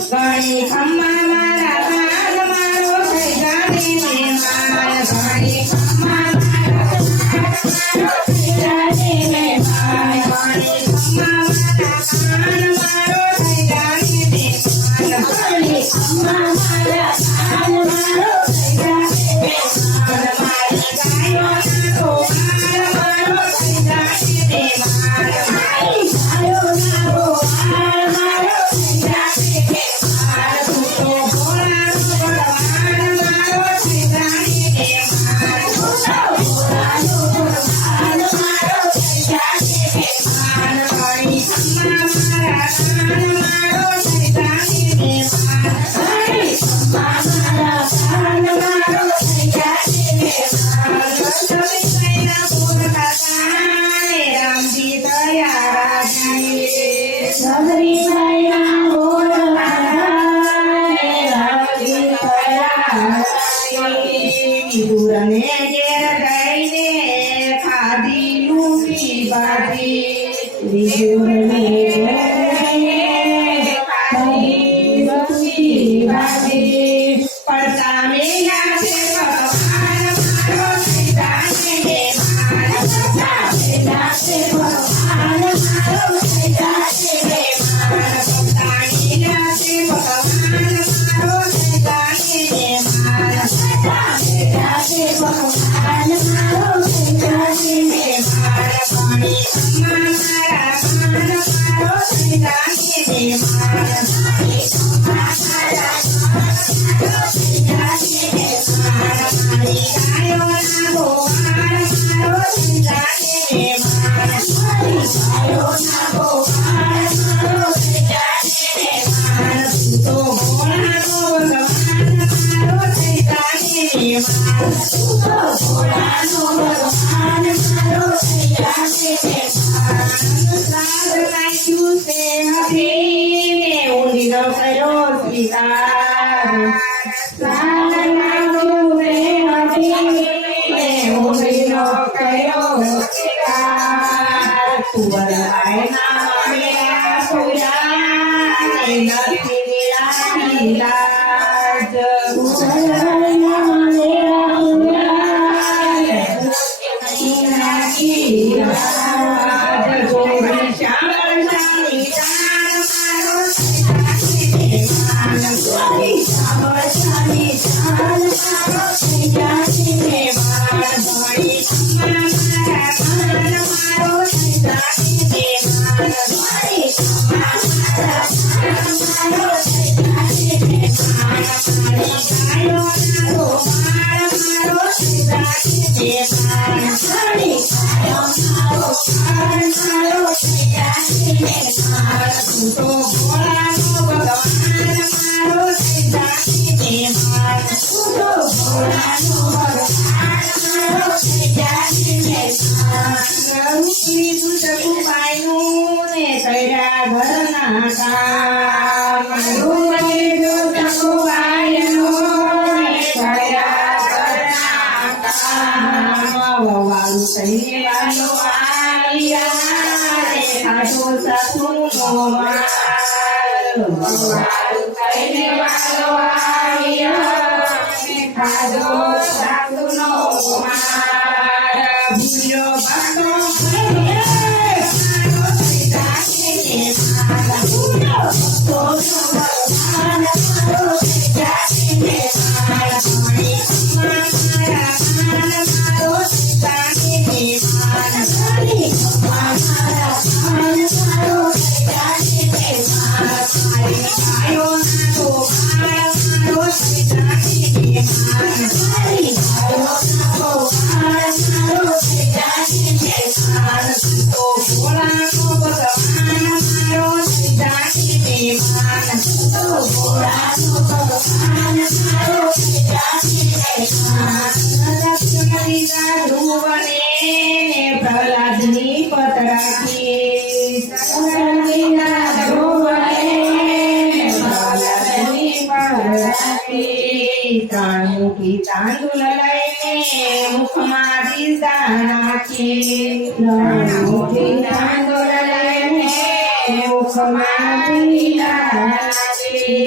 ગણી ખમ્મા મારા કાન મારો થઈ જાને મહેમાન ગણી ખમ્મા મારા કાન મારો થઈ જાને મહેમાન ગણી ખમ્મા મારા કાન મારો થઈ જાને મહેમાન ગણી ખમ્મા મારા કાન મારો થઈ જાને મહેમાન મારી ગાયો ના ગોપાળ મારો થઈ જાને મહેમાન મારી ગાયો ના ગોપાળ મારો થઈ જાને ત્રણ મુઠ્ઠી તાંદુલ લઈને મુખમાં દીધા નાખી ત્રણ મુઠ્ઠી તાંદુલ લઈને મુખમાં દીધા નાખી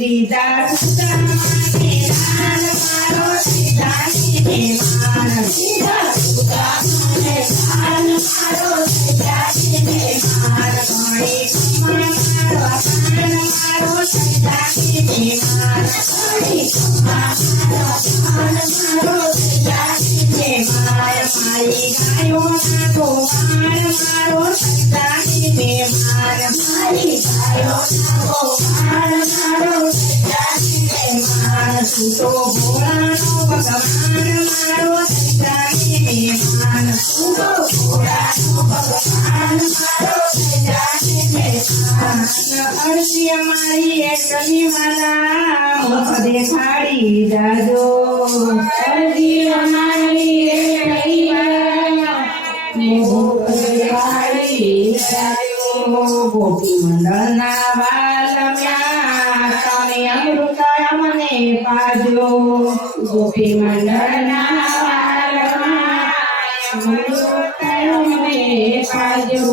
દીધા સુતા માટે દાન મારો સૈતાનીને માન દીધા સુતા માટે દાન મારો સૈતાનીને માન ઘણી ખમ્મા મારવા કાન મારો સૈતાનીને માન ઘણી ખમ્મા મારવા કાન મારો સૈતાનીને માન મારી ગાયોના ગોવાળ મારો સૈતાનીને માન મારી ગાયોના ગોવાળ મારો સૈતાનીને માન સૂતો ભોળાનો ભગવાન મારો સૈતાનીને માન સૂતો ભોળાનો ભગવાન મારો સૈતાનીને માન અરસી અમારી એકલી વાલા મુખ દેખાડી જાજો અરસી અમારી એકલી વાલા મુખ દેખાડી જાજો ગોપી મંડળના વાલમ્યા તમે અમૃત મને પાજો ગોપી મંડળના વાલમ્યા અમૃત મને પાજો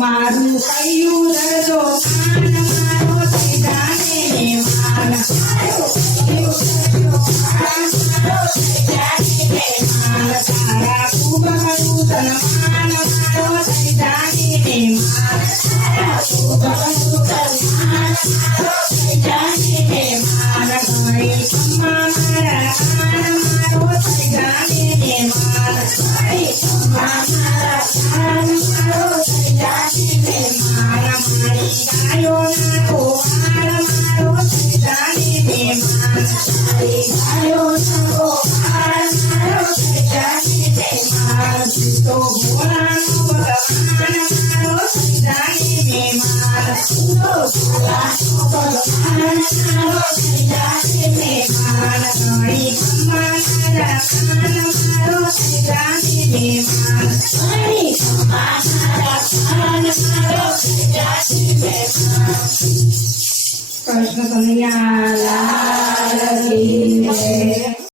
મારું કયું દરજો કાન મારો સૈતાનીને માન મારું કયું દરજો કાન મારો સૈતાનીને માન તારા ખૂબ કરું સન્માન મારો સૈતાનીને માન તારા ખૂબ કરું સન્માન મારો સૈતાનીને માન ઘણી ખમ્મા મારા કાન મારો સૈતાનીને માન ઘણી ખમ્મા મારા કાન મારો સૈતાનીને માન મારી ગાયોના ગોવાળ મારો સૈતાનીને માન મારી ગાયોના ગોવાળ મારો સૈતાનીને માન સૂતો ભોળાનો ભગવાન મારો સૈતાનીને માન સૂતો ભોળાનો ભગવાન મારો સૈતાનીને માન ઘણી ખમ્મા મારા કાન મારો સૈતાનીને માન ઘણી ખમ્મા મારા કાન મારો સૈતાનીને માન કૃષ્ણ કનૈયા લાલ